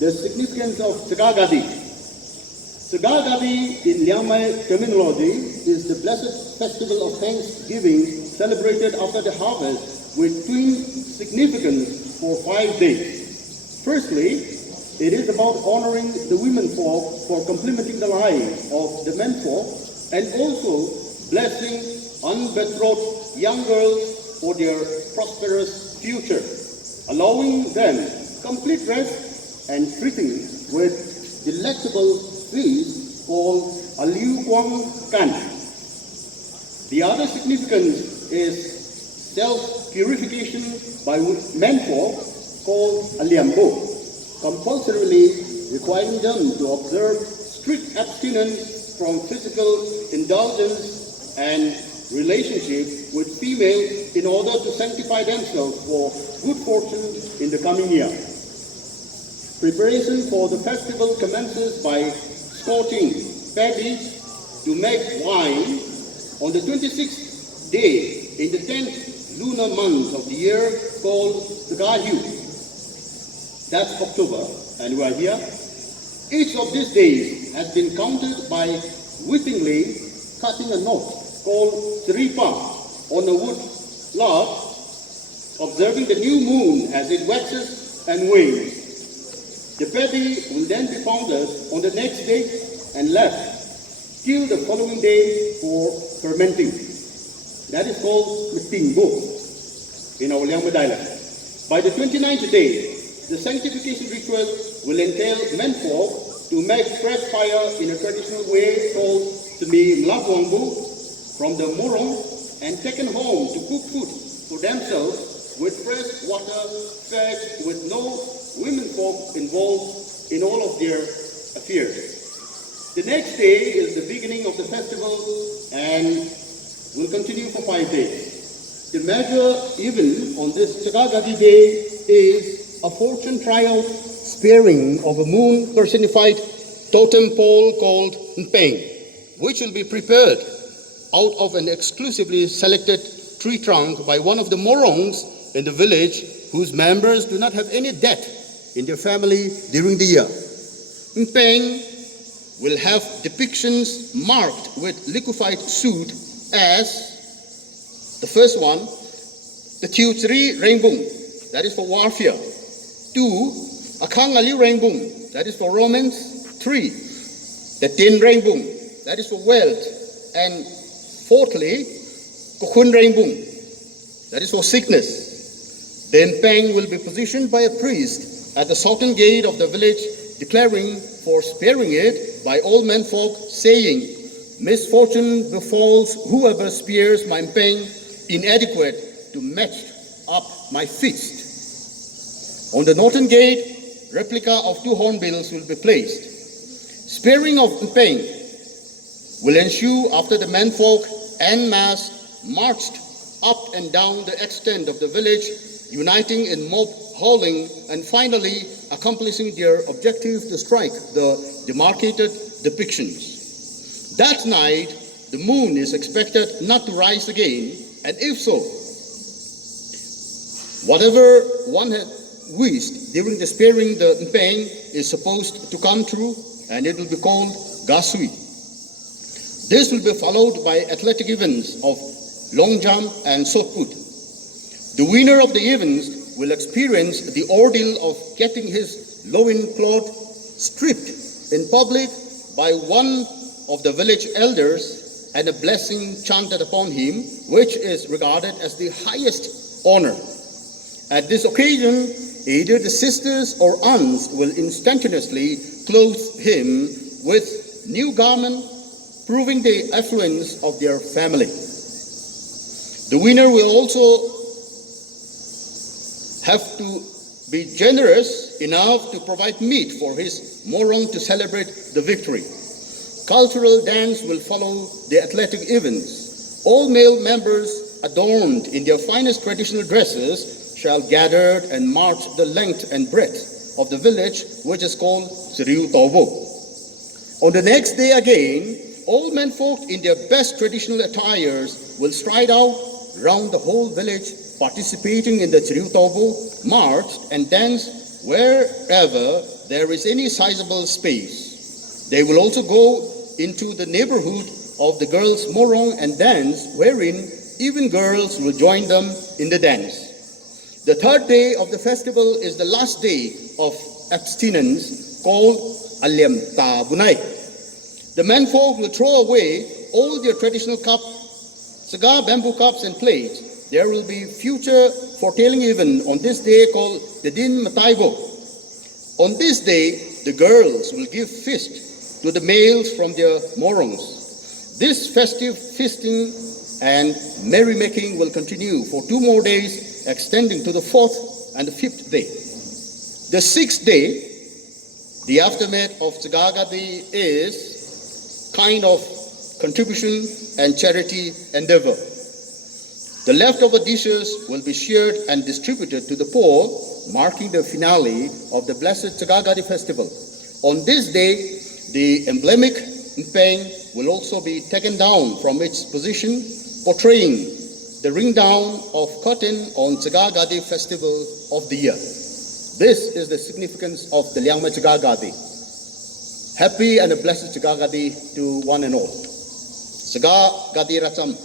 the significance of Chaga Gadi. Chaga Gadi in Liangmai terminology is the blessed festival of thanksgiving celebrated after the harvest with twin significance for 5 days. Firstly, it is about honoring the women folk for complementing the lives of the men folk and also blessing unbetrothed young girls for their prosperous future, allowing them complete rest and treating with delectable feast called Aliu Kwang Kan. The other significance is self-purification by menfolk called Aliambo, compulsorily requiring them to observe strict abstinence from physical indulgence and relationship with female in order to sanctify themselves for good fortune in the coming year. Preparation for the festival commences by scorching paddy to make wine on the 26th day in the 10th lunar month of the year called the Gadi. That's October, and we are here. Each of these days has been counted by wittingly cutting a knot called Sripa on a wood log, observing the new moon as it waxes and wanes. The paddy will then be pounded on the next day and left till the following day for fermenting. That is called Metingbo in our Liangmai dialect. By the 29th day, the sanctification ritual will entail menfolk to make fresh fire in a traditional way called Semi Mlabuangbu from the Morong and taken home to cook food for themselves with fresh water fetched with no women folk involved in all of their affairs. The next day is the beginning of the festival and will continue for 5 days. The major event on this Chaga Gadi day is a fortune trial spearing of a moon personified totem pole called Mpeng, which will be prepared out of an exclusively selected tree trunk by one of the Morongs in the village whose members do not have any debt in their family during the year. Mpeng will have depictions marked with liquefied soot as the first one, the Q3 rainbow, that is for warfare. 2, Akang Ali rainbow, that is for romance. 3, the Tin rainbow, that is for wealth. And fourthly, Kokun rainbow, that is for sickness. The Mpeng will be positioned by a priest at the southern gate of the village, declaring for sparing it by all menfolk, saying, "Misfortune befalls whoever spears my Mpeng, inadequate to match up my fist." On the northern gate, replica of 2 hornbills will be placed. Spearing of Mpeng will ensue after the menfolk en masse marched up and down the extent of the village, uniting in mob hauling and finally accomplishing their objective to strike the demarcated depictions. That night, the moon is expected not to rise again, and if so, whatever one had wished during the spearing the Mpeng is supposed to come true, and it will be called Gasui. This will be followed by athletic events of long jump and shot put. The winner of the events will experience the ordeal of getting his loincloth stripped in public by one of the village elders and a blessing chanted upon him, which is regarded as the highest honor. At this occasion, either the sisters or aunts will instantaneously clothe him with new garment, proving the affluence of their family. The winner will also have to be generous enough to provide meat for his morong to celebrate the victory. Cultural dance will follow the athletic events. All male members, adorned in their finest traditional dresses, shall gather and march the length and breadth of the village, which is called Sriu Tobo. On the next day again, all menfolk in their best traditional attires will stride out round the whole village, participating in the Sriu Tobo, march and dance wherever there is any sizable space. They will also go into the neighborhood of the girls' morong and dance, wherein even girls will join them in the dance. The third day of the festival is the last day of abstinence, called Alyam Ta Bunai. The menfolk will throw away all their traditional cups, Chaga bamboo cups and plates. There will be future foretelling event on this day called the Din Mataibo. On this day, the girls will give feast to the males from their morongs. This festive feasting and merrymaking will continue for 2 more days, extending to the 4th and the 5th day. The 6th day, the aftermath of Chaga Gadi, is kind of contribution and charity endeavor. The leftover dishes will be shared and distributed to the poor, marking the finale of the blessed Chaga Gadi festival. On this day, the emblematic mpeng will also be taken down from its position, portraying the ring down of curtain on Chaga Gadi festival of the year. This is the significance of the Zeliang Chaga Gadi. Happy and a blessed Chaga Gadi to one and all. Chaga Gadi Racham,